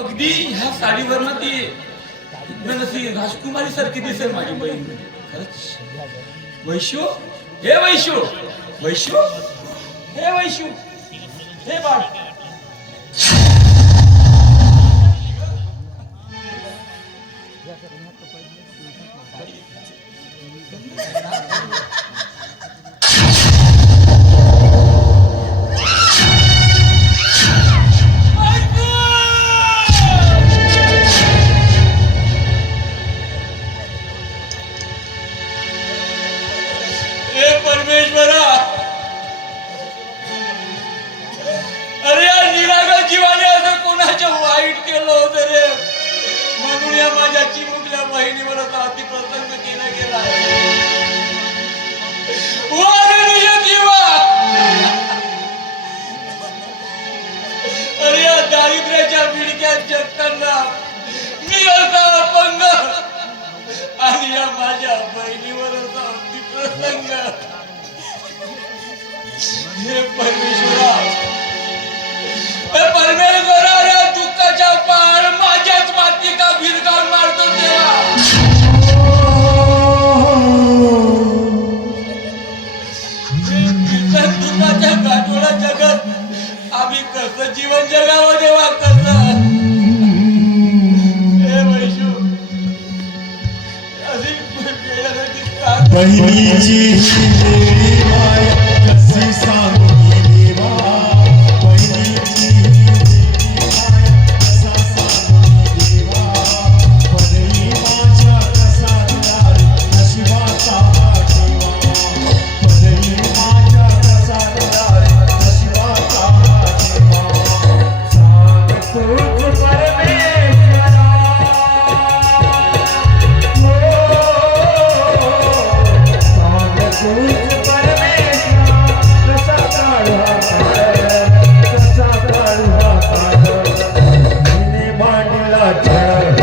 अगदी ह्या साडीवर ना ती नसी राजकुमारी सारखी दिसेल माझी बहीण. खरंच वैशू, हे वैशू, वैशू, हे वैशू, हे बाळ. परमेश्वरा, अरे या निरागस जीवाने असं कोणाच्या वाईट केलं होतं रे, म्हणून या माझ्या चिमुकल्या बहिणीवर असा अतिप्रसंग केला गेला. जीवा, अरे या दारिद्र्याच्या विडक्यात जगताना मी असा अपंग आणि या माझ्या बहिणीवर असा अतिप्रसंग. हे परमेश्वरा, हे परमेश्वरा, या दुःखाच्या पार माझ्याच माती का भिरकावून मारतो तेव्हा. दुःखाच्या गाठोडा जगत आम्ही कसं जीवन जगावं देवा, कसं. हे वैशू, अशी बहिणीची माया कशी सांगू देवा, बहिणीची माया कसा सांगू देवा, पदरी माझ्या कसा दिला नशिबाचा देवा, पदरी माझ्या कसा दिला नशिबाचा देवा. सांग तूच परमेश्वरा, कसा काढू हा काढ, हिने मांडला छळ